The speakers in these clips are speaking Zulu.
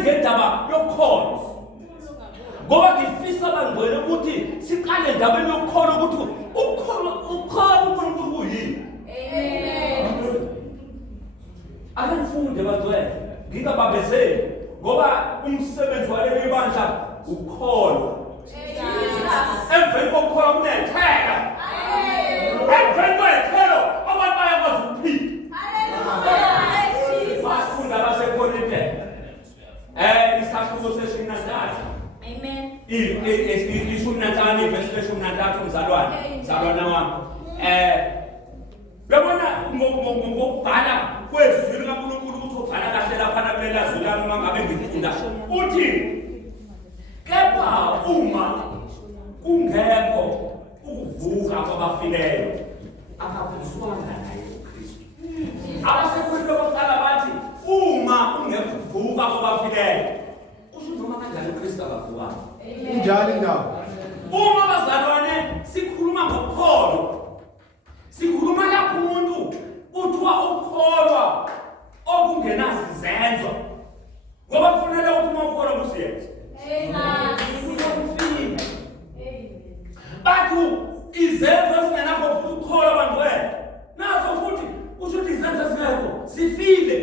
ngendaba yokholo ngoba ngifisa bangcwele ukuthi siqale endabeni yokholo ukuthi ukholo uNkulunkulu kuyini. Amen. Akufunde bangcwele ngingababezeli ngoba umsebenzi waleli bandla ukholo. Emveni kokukholo kunethela. Emveni kwethelo abantu bayakwazi ukuphila. Bafunda baseKorinte. Isahluko seshumi nantathu. Amen. Ishumi nanhlanu ivesi leshumi nantathu mzalwana wami. Yabona ngokubhala kwezwi likaNkulunkulu ukuthi ubhala kahle lapha kuleli azwi lami mangabe ngifunda. Uthi kepha uma kungekho ukuvuka kwabafileyo akavuswanga naye uKristu. Abasekhulile bokuqala bathi uma kungekho ukuvuka kwabafileyo kusho noma kanjani uKristu akavukanga. Injalo indaba. Uma bazalwane sikhuluma ngokholo sikhuluma lapho umuntu uthiwa ukholwa okungenazi izenzo ngoba kufanele ukuthi uma ukholwa kusiyenze. Bathu izenzo ezingenakho futhi ukukholwa bangcwele nazo futhi kusho ukuthi izenzo ezingekho zifile.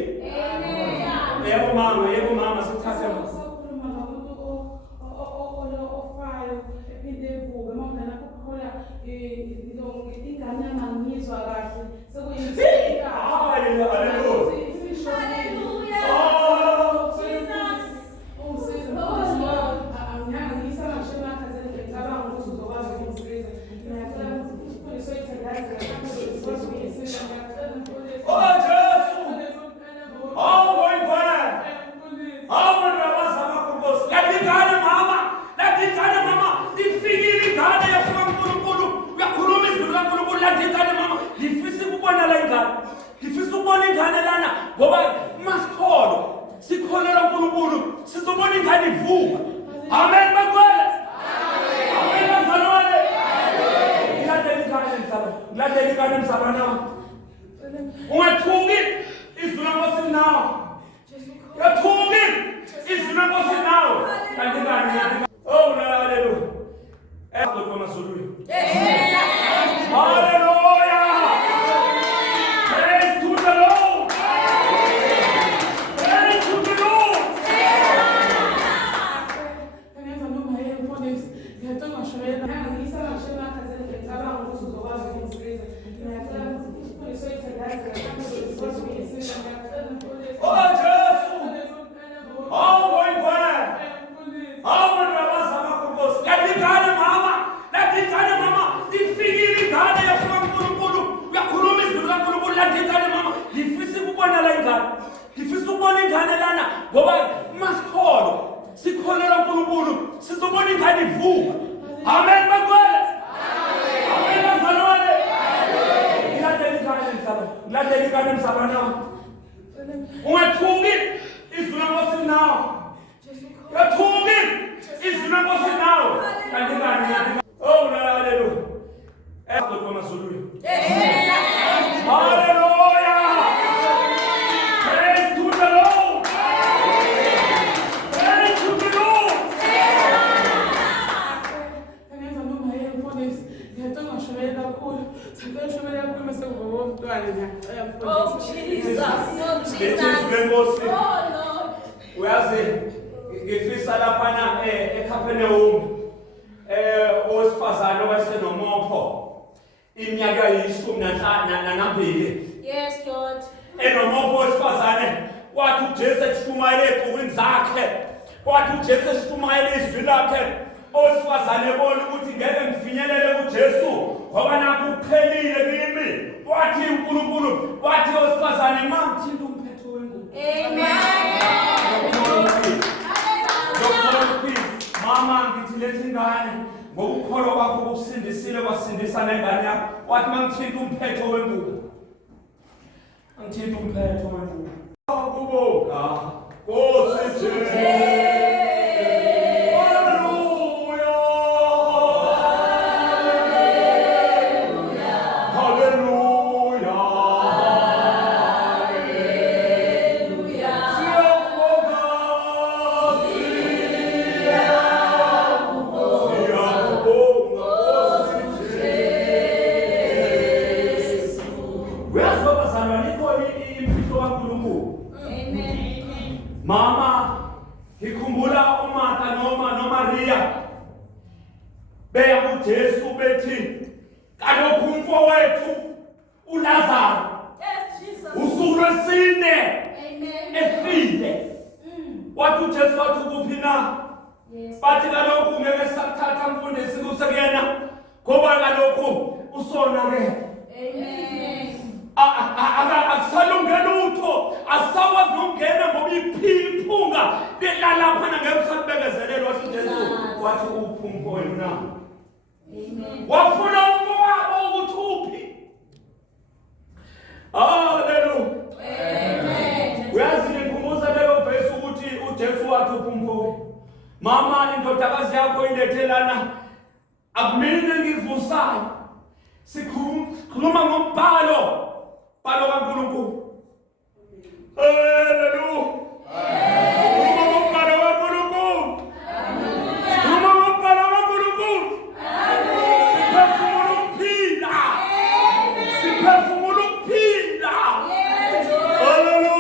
Yebo mama sithathe ngoba masikholo sikholelwa uNkulunkulu sizobona ingane ivuka. Amen bangcwele. Amen bazalwane. Ngilandela ingane mzalwana. Ungathuki izwi lenkosi nawo. Yathuki izwi lenkosi nawo. Kanti ngani? Oh hallelujah. Kodwa mazuluyo. Hallelujah. Praise to the Lord. Praise to the Lord. Oh Jesus. Oh my God. Oh my God. Latikane mama. Ifikile ingane yafika uNkulunkulu. Uyakhuluma izwi likaNkulunkulu latikane mama. Ngifisa ukubona la ingane. Ngifisa ukubona ingane lana ngoba masikholo sikholelwa uNkulunkulu sizobona ingane ivuka. Amen bangcwele. Amen bazalwane. Ngilandela ingane mzalwana. Ungathuki izwi lenkosi nawo. Yathuki izwi lenkosi nawo. Kanti ngani? Oh hallelujah. Kodwa mazuluyo. Hallelujah. Praise to the Lord. Praise to the Lord. Oh Jesus. Oh Jesus. Oh Lord. Uyazi ngifisa lapha eKapernaum owesifazane owayesenomopho iminyaka yishumi nanambili. Yes Lord. Enomopho wesifazane wathi uJesu eshumayele eqhukwini zakhe wathi uJesu eshumayele izwi lakhe owesifazane ebona ukuthi ngeke ngifinyelele kuJesu ngoba nakho uphelile kimi wathi uNkulunkulu wathi owesifazane mangithinta umphetho wengubo. Amen. Mama ngithi lethi ingane ngokukholwa kwakho kusindisile kwasindisa nengane yakho wathi mangithinta umphetho wengubo. Angithinta umphetho wengubo. Kubonga Nkosi Jesu. Mama, ngikhumbula uMartha noMaria beya kuJesu bethi kaloku umfowethu uLazaro usuku lwesine efile. Wathi uJesu wathi kuphi na? Bathi kaloku ngeke sakuthatha mfundisi kusekuyena ngoba kaloku usonakele. Akusalungela lutho, asawakwazi nokungena ngoba iphunga lilalapha ngeke usakubekezelela. Wathi uJesu wathi uphi umfowethu na? Wafuna umfowabo ukuthi uphi. Hallelujah. Uyazi ngikhumbuza lelo verse ukuthi uJesu wathi uphi umfowethu. Mama, indodakazi yakho ilethelana akumina ngivusayo. Sikhuluma ngombhalo kaNkulunkulu. Hallelujah. Sikhuluma ngombhalo kaNkulunkulu. Sikhuluma ngombhalo kaNkulunkulu. Siphefumula ukuphila. Siphefumula ukuphila. Hallelujah.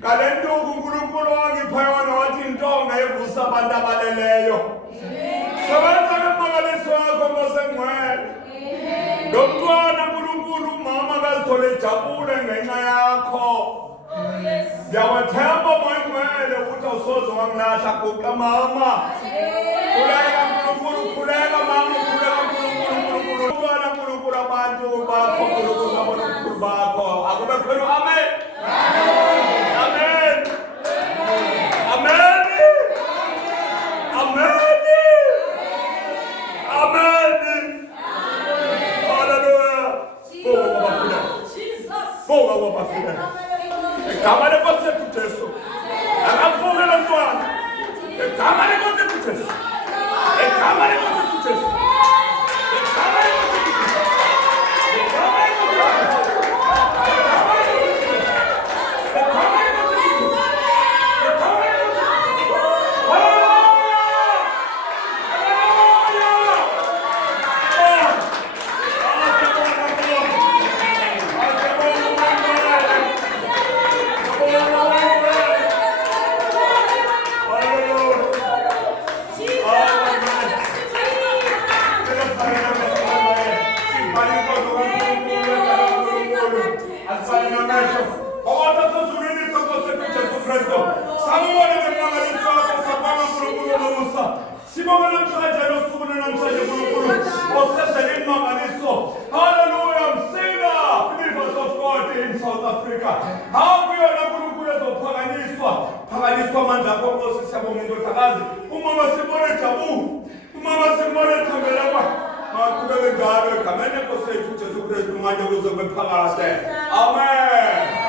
Kalenduku uNkulunkulu wangipha yona wathi intonga evusa abantu abaleleyo. Sebenza ngemangaliso yakho ngosengcwele. Lo mntwana uNkulunkulu umama akazithole ejabule ngenxa yakho. Ngiyawethemba moyingcwele ukuthi awusoze wangilahla goqa mama. Khuleka uNkulunkulu, khuleka mama, khuleka uNkulunkulu. Umntwana uNkulunkulu abantu bakho uNkulunkulu abona ubukhulu bakho. Akube khona amen. Kamare kose kuteso. Akavuke lo mntwana. Kamare kose kuteso. Kamare kose kuteso. Kamare kose kuteso. Kamare kose kuteso. Kamare kose kuteso. Hallelujah, I'm singer, believers of God in South Africa. How we are uNkulunkulu ezophakanyiswa manje akho Nkosi siyabonga indodakazi. Umama sibone jabu, umama sibone thambela kwa. Maqhubeke njalo egameni leNkosi yethu uJesu Kristu manje kuze kube phakade. Amen.